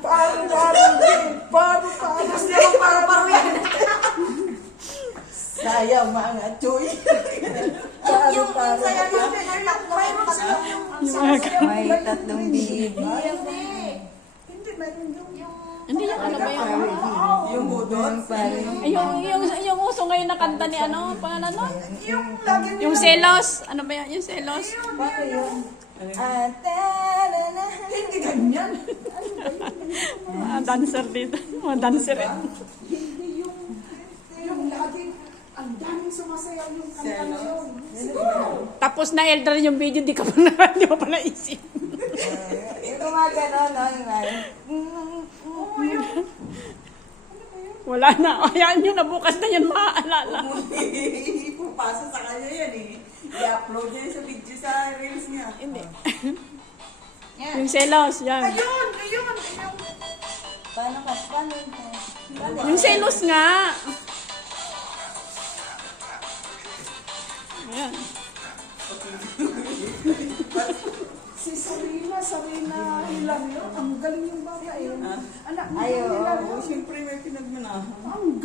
Paro-paro. Tapos naman paro-paro yan. Sayang mga choy. Yung saya natin, anak, mayroon silang yung May tatlong bibi. Hindi, mayroon yung Hindi yung ano ba yung... Yung budot. Ay, yung uso ngayon na kanta ni ano, pangalan nun? yung lagi nila. Yung Selos. Ano ba yan? Yung Selos. Bakit yun? Hindi ganyan. Dancer dito. Mga dancer eh. Hindi yung lagi, ang daming sumasayaw yung kanta na yun. Siguro. Tapos na elder yung video, di ka pa di mo pa naisip. Ito nga gano'n, no? Yung nga. Oo, yun. Wala na. Hayaan nyo na bukas na yan maaalala. Pupasa sa kanya yan eh. I-upload niya sa video sa reels niya. Hindi. Yan. Yung Selos, yan. Ayun. Paano ka? Paano? Yung Selos nga. Ayan. Si Sarina Hilang yun. Ang galing yung bata yun. Anak mo Ayaw, nila. siyempre may pinagmanahan. Ang